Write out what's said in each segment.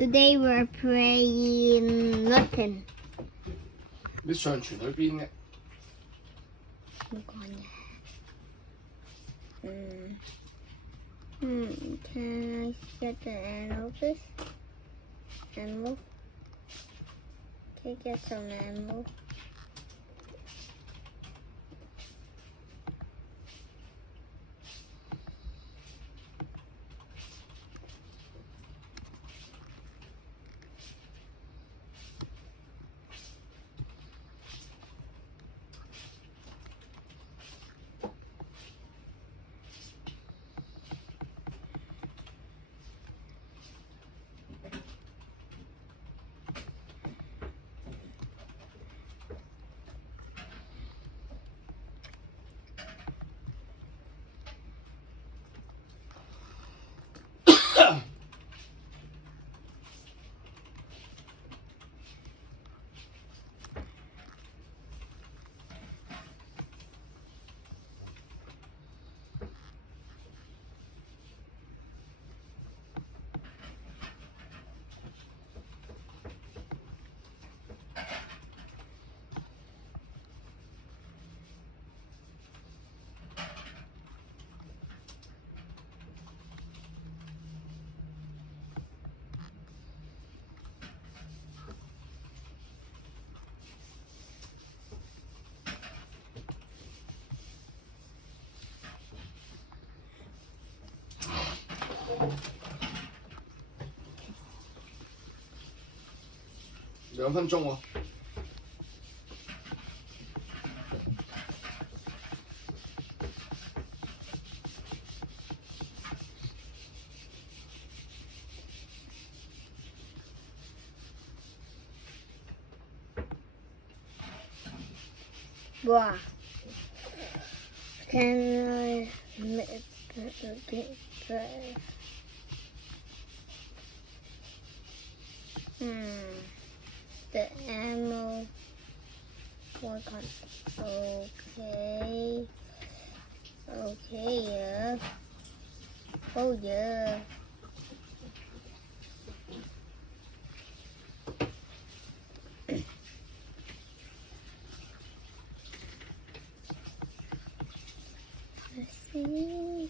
Today we're playing nothing。你上傳去邊嘅？冇講嘢。Can I get the ammo, please? Ammo. Can I get some ammo?2分鐘喎。哇 Can I the ammo work on. Okay, yeah. Oh yeah. Let's see.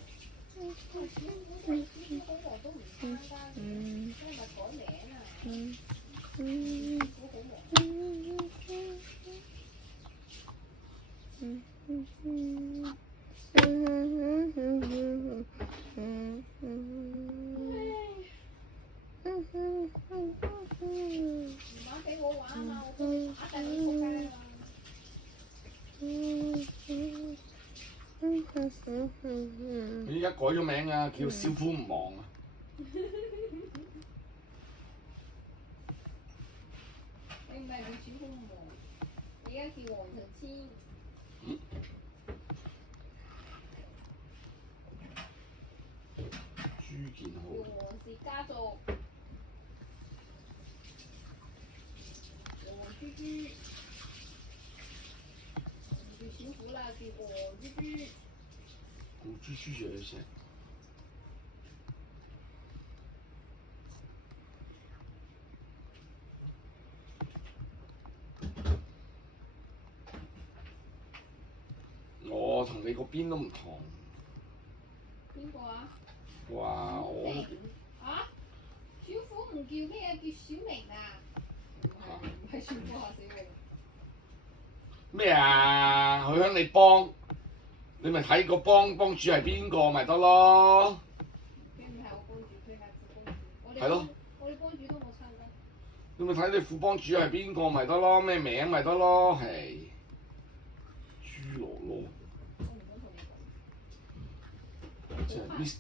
你而家改咗名啊，叫小虎唔忙啊。你唔係叫小虎唔忙，你而家叫黃長千。朱建豪。叫黃氏家族。黃豬豬。叫小虎啦，叫黃豬豬。黃豬豬就係聲。我同你個邊都唔同。邊個啊？哇！我啊？小虎唔叫咩啊？叫小明啊？唔係小虎啊，小明。咩啊？佢響你幫，你咪睇個幫主係邊個咪得咯？佢唔係我幫主，佢係副幫主。係咯。我哋幫主都冇參加。你咪睇你副幫主係邊個咪得咯？咩名咪得咯？係。豬羅羅。即係 miss，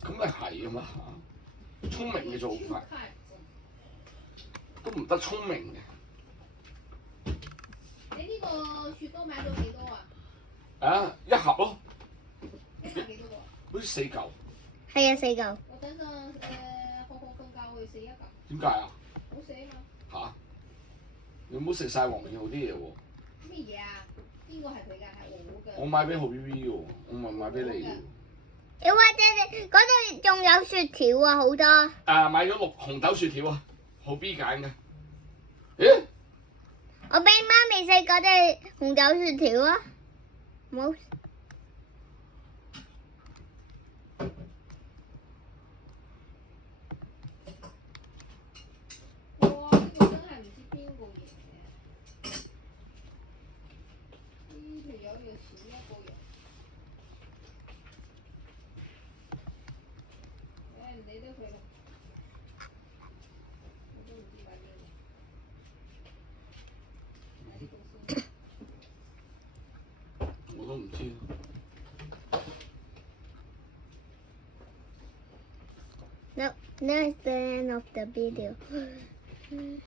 咁咪係啊嘛，聰明嘅做法，都唔得聰明嘅。你呢個雪糕買咗幾多啊？啊，一盒咯。一盒幾多個啊？好似4嚿。係啊，4嚿。我等陣好好瞓覺去食1嚿。點解啊？好食啊嘛。嚇！你唔好食晒黃健豪啲嘢喎。咩嘢啊？邊個係佢㗎？係我㗎。我買俾何 B B 喎，我唔係買俾你喎。或者嗰度仲有雪條啊，好多。啊，買咗紅豆雪條啊，好 B 揀嘅。咦？我俾媽咪食嗰隻紅豆雪條啊，冇。哇！呢個真係唔知邊個贏嘅。呢條友要選一個人。唔理得佢啦。我都唔知買咩。買呢個先。我都唔知。No, that's the end of the video.